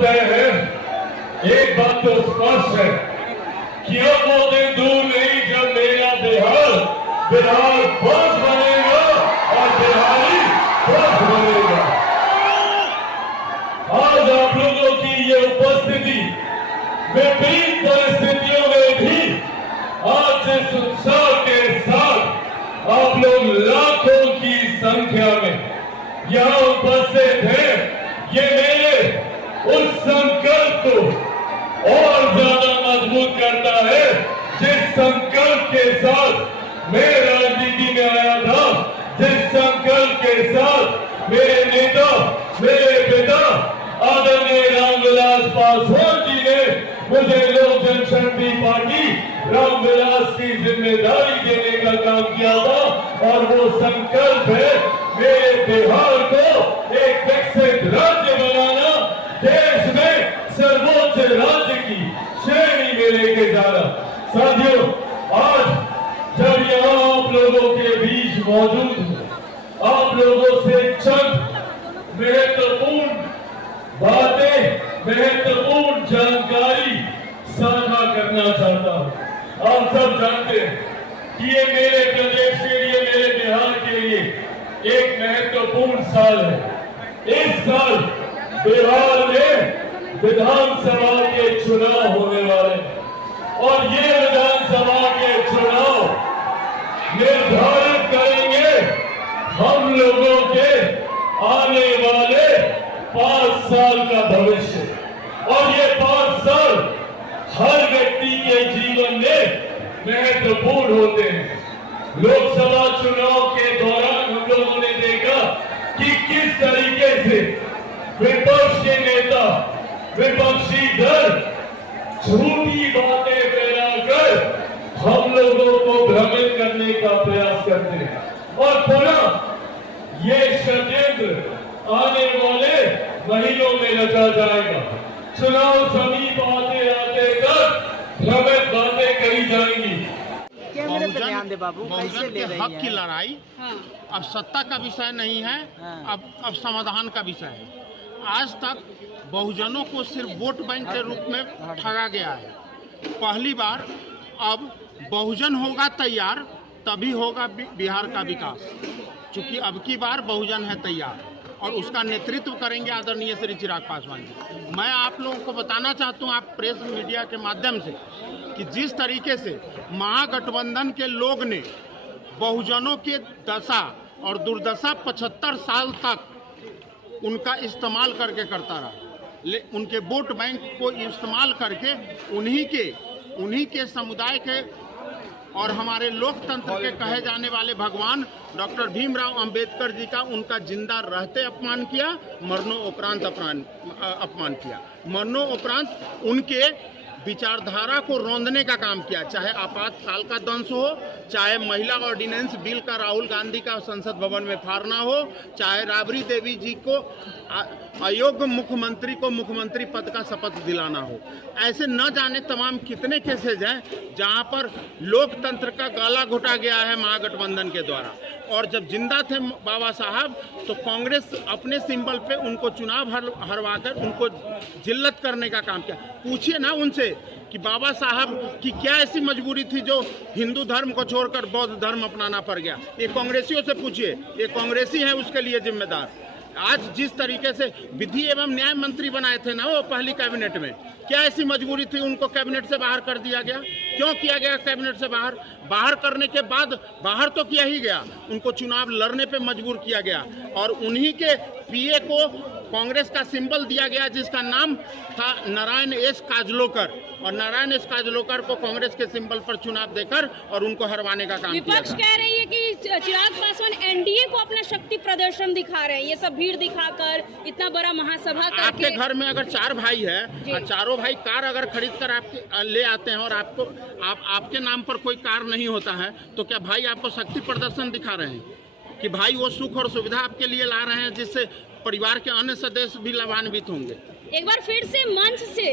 तय है, एक बात तो स्पष्ट है कि अब वो दिन दूर नहीं जब मेरा बिहार फर्स्ट बनेगा और बिहारी फर्स्ट बनेगा। आज आप लोगों की ये उपस्थिति विपरीत परिस्थितियों में भी आज जिस उत्साह के साथ आप लोग लाखों की संख्या में यहाँ उपस्थित हैं, ये मेरे उस संकल्प को और ज्यादा मजबूत करता है जिस संकल्प के साथ मैं राजनीति में आया था, जिस संकल्प के साथ मेरे नेता, मेरे पिता आदरणीय रामविलास पासवान जी ने मुझे लोक जनशक्ति पार्टी रामविलास की जिम्मेदारी देने का काम किया था। और वो संकल्प है मेरे बिहार को एक विकसित राज्य बनाना, देश में सर्वोच्च राज्य की श्रेणी में लेके जाना। साथियों, आज जब यहाँ आप लोगों के बीच मौजूद हूँ, आप लोगों से चंद महत्वपूर्ण बातें, महत्वपूर्ण जानकारी साझा करना चाहता हूँ। आप सब जानते हैं कि ये मेरे प्रदेश के लिए, मेरे बिहार के लिए एक महत्वपूर्ण साल है। इस साल बिहार में विधानसभा के चुनाव होने वाले हैं और ये विधानसभा के चुनाव निर्धारित करेंगे हम लोगों के आने वाले 5 साल का भविष्य। और ये 5 साल हर व्यक्ति के जीवन में महत्वपूर्ण होते हैं। लोकसभा चुनाव के दौरान हम लोगों ने देखा कि किस तरीके से विपक्ष के नेता, विपक्षी दल झूठी बातें फैलाकर हम लोगों को भ्रमित करने का प्रयास करते हैं और पुनः ये षड्यंत्र आने वाले महीनों में रचा जाएगा। चुनाव समीप आते आते तक भ्रमित बातें करी जाएंगी। बहुजन के हक की लड़ाई अब सत्ता का विषय नहीं है, अब समाधान का विषय है। आज तक बहुजनों को सिर्फ वोट बैंक के रूप में ठगा गया है। पहली बार अब बहुजन होगा तैयार तभी होगा बिहार का विकास, क्योंकि अब की बार बहुजन है तैयार और उसका नेतृत्व करेंगे आदरणीय श्री चिराग पासवान जी। मैं आप लोगों को बताना चाहता हूं, आप प्रेस मीडिया के माध्यम से, कि जिस तरीके से महागठबंधन के लोग ने बहुजनों के दशा और दुर्दशा 75 साल तक उनका इस्तेमाल करके करता रहा, उनके वोट बैंक को इस्तेमाल करके उन्हीं के समुदाय के और हमारे लोकतंत्र के कहे जाने वाले भगवान डॉक्टर भीमराव अंबेडकर जी का उनका जिंदा रहते अपमान किया, मरणोपरांत अपमान किया। मरणोपरांत उनके विचारधारा को रौंदने का काम किया, चाहे आपातकाल का दंश हो, चाहे महिला ऑर्डिनेंस बिल का राहुल गांधी का संसद भवन में फाड़ना हो, चाहे राबड़ी देवी जी को अयोग्य मुख्यमंत्री को मुख्यमंत्री पद का शपथ दिलाना हो। ऐसे न जाने तमाम कितने केसेज हैं जहां पर लोकतंत्र का गला घोटा गया है महागठबंधन के द्वारा। और जब जिंदा थे बाबा साहब तो कांग्रेस अपने सिंबल पे उनको चुनाव हरवाकर उनको जिल्लत करने का काम किया। पूछिए ना उनसे कि बाबा साहब की क्या ऐसी मजबूरी थी जो हिंदू धर्म को छोड़कर बौद्ध धर्म अपनाना पड़ गया। ये कांग्रेसियों से पूछिए, ये कांग्रेसी हैं उसके लिए जिम्मेदार। आज जिस तरीके से विधि एवं न्याय मंत्री बनाए थे ना वो पहली कैबिनेट में, क्या ऐसी मजबूरी थी उनको कैबिनेट से बाहर कर दिया गया? क्यों किया गया कैबिनेट से बाहर करने के बाद बाहर तो किया ही गया, उनको चुनाव लड़ने पे मजबूर किया गया और उन्हीं के पीए को कांग्रेस का सिंबल दिया गया जिसका नाम था नारायण एस काजलोकर, और नारायण एस काजलोकर को कांग्रेस के सिंबल पर चुनाव देकर और उनको हरवाने का काम किया। विपक्ष कह रही है कि चिराग पासवान एनडीए को अपना शक्ति प्रदर्शन दिखा रहे हैं, ये सब भीड़ दिखाकर इतना बड़ा महासभा करके। आपके घर में अगर 4 भाई है और चारों भाई कार अगर खरीद कर आपके ले आते हैं और आपके नाम पर कोई कार नहीं होता है तो क्या भाई आपको शक्ति प्रदर्शन दिखा रहे हैं कि भाई वो सुख और सुविधा आपके लिए ला रहे हैं जिससे परिवार के अन्य सदस्य भी लाभान्वित होंगे? एक बार फिर से मंच से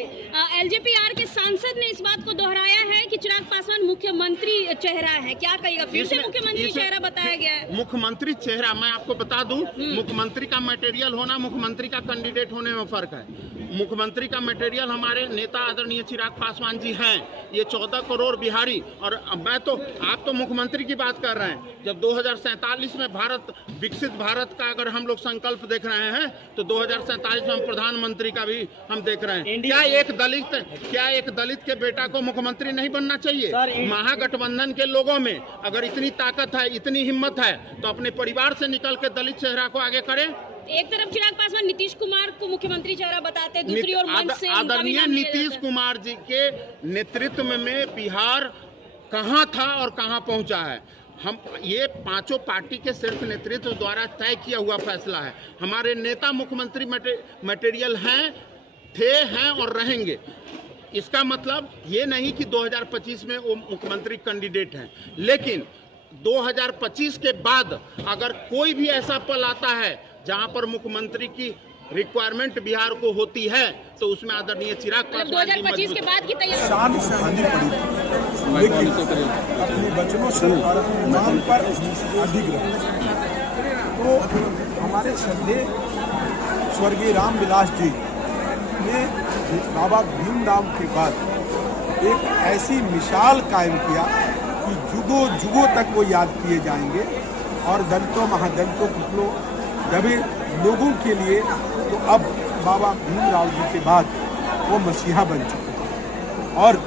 एलजेपीआर के सांसद ने इस बात को दोहराया है कि चिराग पासवान मुख्यमंत्री चेहरा है, क्या कहिएगा? फिर से मुख्यमंत्री चेहरा बताया गया है। मुख्यमंत्री चेहरा, मैं आपको बता दूं, मुख्यमंत्री का मटेरियल होना, मुख्यमंत्री का कैंडिडेट होने में फर्क है। मुख्यमंत्री का मटेरियल हमारे नेता आदरणीय चिराग पासवान जी हैं। ये 14 करोड़ बिहारी, और आप तो मुख्यमंत्री की बात कर रहे हैं। जब 2047 में भारत विकसित भारत का अगर हम लोग संकल्प देख रहे हैं तो 2047 में हम प्रधानमंत्री का भी हम देख रहे हैं। क्या एक दलित के बेटा को मुख्यमंत्री नहीं बनना चाहिए? महागठबंधन के लोगों में अगर इतनी ताकत है, इतनी हिम्मत है, तो अपने परिवार से निकल के दलित चेहरा को आगे करें। एक तरफ चिराग पासवान नीतीश कुमार को मुख्यमंत्री चेहरा बताते हैं, दूसरी ओर मंच से आदरणीय नीतीश कुमार जी के नेतृत्व में बिहार कहां था और कहां पहुंचा है। हम ये पांचों पार्टी के सिर्फ नेतृत्व द्वारा तय किया हुआ फैसला है। हमारे नेता मुख्यमंत्री मटेरियल हैं और रहेंगे। इसका मतलब ये नहीं कि 2025 में वो मुख्यमंत्री कैंडिडेट हैं, लेकिन 2025 के बाद अगर कोई भी ऐसा पल आता है जहां पर मुख्यमंत्री की रिक्वायरमेंट बिहार को होती है तो उसमें आदरणीय चिराग पासवान 2025 के बाद की तैयारी शान से आनी पड़ी, लेकिन अपनी वचनों से और नाम पर अधिक रहे। तो हमारे श्रद्धेय स्वर्गीय रामविलास जी ने बाबा भीमराव के बाद एक ऐसी मिसाल कायम किया कि जुगों जुगों तक वो याद किए जाएंगे। और दलितों, महादलितों, कुटलों, दबे लोगों के लिए तो अब बाबा भीमराव जी के बाद वो मसीहा बन चुके हैं। और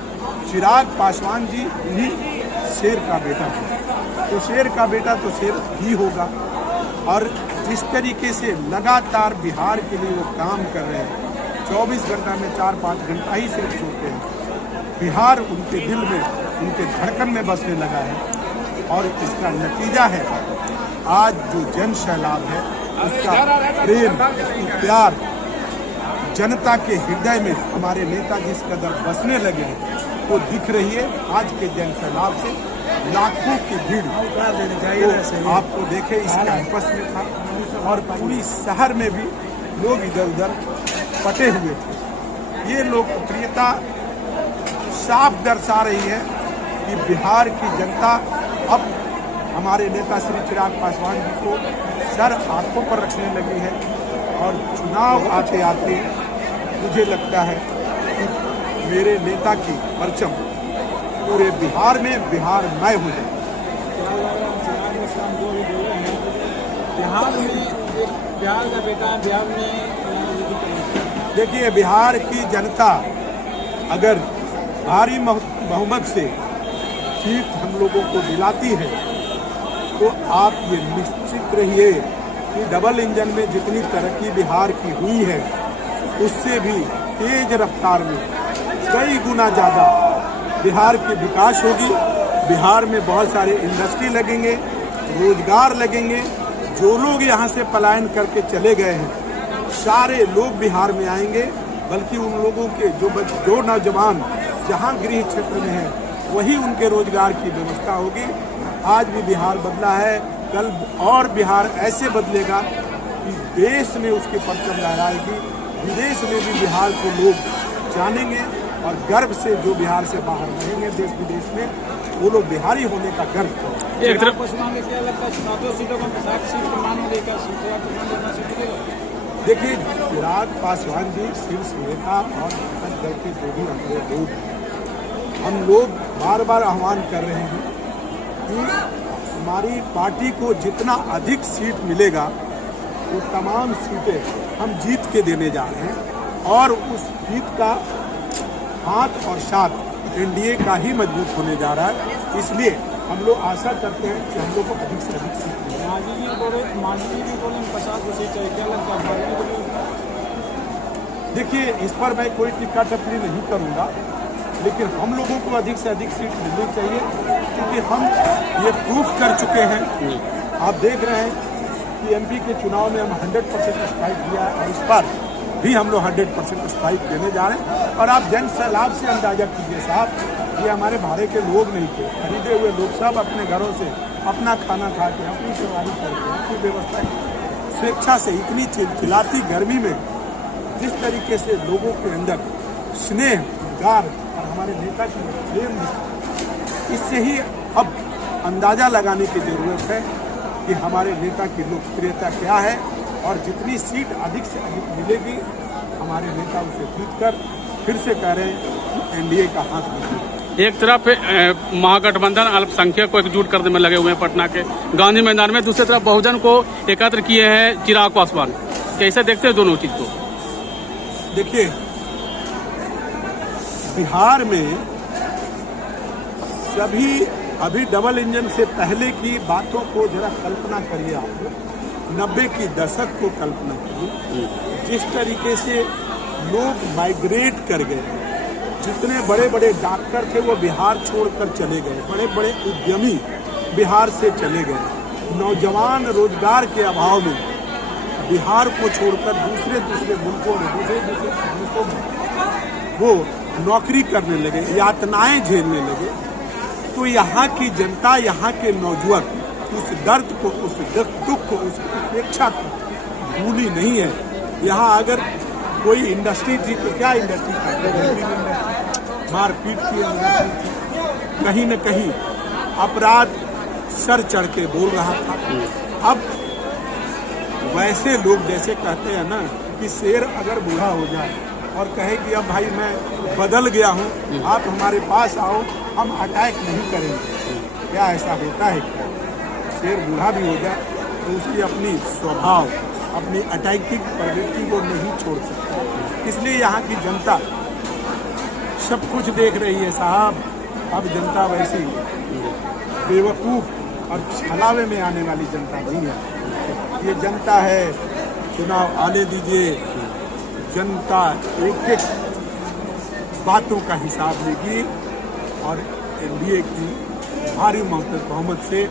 चिराग पासवान जी ही शेर का बेटा है, तो शेर का बेटा तो शेर ही होगा। और जिस तरीके से लगातार बिहार के लिए वो काम कर रहे हैं, 24 घंटा में 4-5 घंटा ही सिर्फ सोते हैं। बिहार उनके दिल में, उनके धड़कन में बसने लगा है। और इसका नतीजा है आज जो जन सैलाब है, उसका प्रेम, प्यार जनता के हृदय में हमारे नेता जिस कदर बसने लगे हैं वो दिख रही है। आज के जन सैलाब से लाखों की भीड़ तो आपको देखे इस कैंपस में था, और पूरी शहर में भी लोग इधर उधर पटे हुए थे। ये लोकप्रियता साफ दर्शा रही है कि बिहार की जनता अब हमारे नेता श्री चिराग पासवान जी को सर आंखों पर रखने लगी है। और चुनाव आते आते मुझे लगता है कि मेरे नेता की परचम पूरे बिहार में बिहारमय हो जाए। बिहार का बेटा बिहार में देखिए, बिहार की जनता अगर भारी बहुमत से सीट हम लोगों को दिलाती है तो आप ये निश्चित रहिए कि डबल इंजन में जितनी तरक्की बिहार की हुई है उससे भी तेज रफ्तार में कई गुना ज़्यादा बिहार की विकास होगी। बिहार में बहुत सारे इंडस्ट्री लगेंगे, रोजगार लगेंगे। जो लोग यहाँ से पलायन करके चले गए हैं सारे लोग बिहार में आएंगे, बल्कि उन लोगों के जो नौजवान जहाँ गृह क्षेत्र में हैं वही उनके रोजगार की व्यवस्था होगी। आज भी बिहार बदला है, कल और बिहार ऐसे बदलेगा कि देश में उसकी परचम लहराएगी। विदेश में भी बिहार को लोग जानेंगे और गर्व से जो बिहार से बाहर रहेंगे देश विदेश में, वो लोग बिहारी होने का गर्व करेंगे। एक तरफ क्या लगता है 7 सीटों में 7 सीट मान लेगा, देखिए, चिराग पासवान जी शीर्ष नेता और दल के जो भी हमारे लोग, हम लोग बार बार आह्वान कर रहे हैं कि हमारी पार्टी को जितना अधिक सीट मिलेगा वो तमाम सीटें हम जीत के देने जा रहे हैं। और उस जीत का हाथ और साथ एनडीए का ही मजबूत होने जा रहा है। इसलिए हम लोग आशा करते हैं कि हम लोग को अधिक से अधिक सीट मिले। मांझी भी बोले 50 सीट चाहिए, क्या लगता है? देखिए, इस पर मैं कोई टिक्का टिप्पणी नहीं करूँगा, लेकिन हम लोगों को अधिक से अधिक सीट मिलनी चाहिए, क्योंकि हम ये प्रूफ कर चुके हैं। आप देख रहे हैं कि एमपी के चुनाव में हम 100% स्ट्राइक दिया है, और इस पर भी हम लोग 100% स्ट्राइक देने जा रहे हैं। और आप जन सैलाब से अंदाजा कीजिए साहब, ये हमारे भाड़े के लोग नहीं थे, खरीदे हुए लोग सब अपने घरों से अपना खाना खा के, अपनी सवारी करके, अपनी व्यवस्था स्वेच्छा से इतनी चिलचिलाती गर्मी में जिस तरीके से लोगों के अंदर स्नेह, प्यार और हमारे नेता की प्रेम, इससे ही अब अंदाजा लगाने की जरूरत है कि हमारे नेता की लोकप्रियता क्या है, और जितनी सीट अधिक से अधिक मिलेगी हमारे नेता उसे जीतकर फिर से कह रहे हैं एनडीए का हाथ में। एक तरफ महागठबंधन अल्पसंख्यक को एकजुट करने में लगे हुए हैं पटना के गांधी मैदान में, दूसरी तरफ बहुजन को एकत्र किए हैं चिराग पासवान। कैसे देखते हैं दोनों चीज को? देखिए, बिहार में सभी अभी डबल इंजन से पहले की बातों को जरा कल्पना करिए आप, 90 की दशक को कल्पना करिए, जिस तरीके से लोग माइग्रेट कर गए, जितने बड़े बड़े डॉक्टर थे वो बिहार छोड़कर चले गए, बड़े बड़े उद्यमी बिहार से चले गए, नौजवान रोजगार के अभाव में बिहार को छोड़कर दूसरे मुल्कों में, दूसरे मुल्कों में वो नौकरी करने लगे, यातनाएं झेलने लगे। तो यहाँ की जनता, यहाँ के नौजवान उस दर्द को, उस दुख को, उस उपेक्षा को भूली नहीं है। यहाँ अगर कोई इंडस्ट्री थी तो क्या इंडस्ट्री थी? मारपीट की इंडस्ट्री थी, कहीं न कहीं अपराध सर चढ़ के बोल रहा था। अब वैसे लोग जैसे कहते हैं ना कि शेर अगर बूढ़ा हो जाए और कहे कि अब भाई मैं बदल गया हूँ, आप हमारे पास आओ, हम अटैक नहीं करेंगे, क्या ऐसा होता है? शेर बूढ़ा भी हो जाए तो उसकी अपनी स्वभाव, अपनी अटैकिंग प्रवृत्ति को नहीं छोड़ सकता। इसलिए यहाँ की जनता सब कुछ देख रही है साहब। अब जनता वैसी बेवकूफ़ और छलावे में आने वाली जनता नहीं है। ये जनता है, चुनाव आने दीजिए, जनता एक एक बातों का हिसाब लेगी और एनडीए की भारी बहुमत से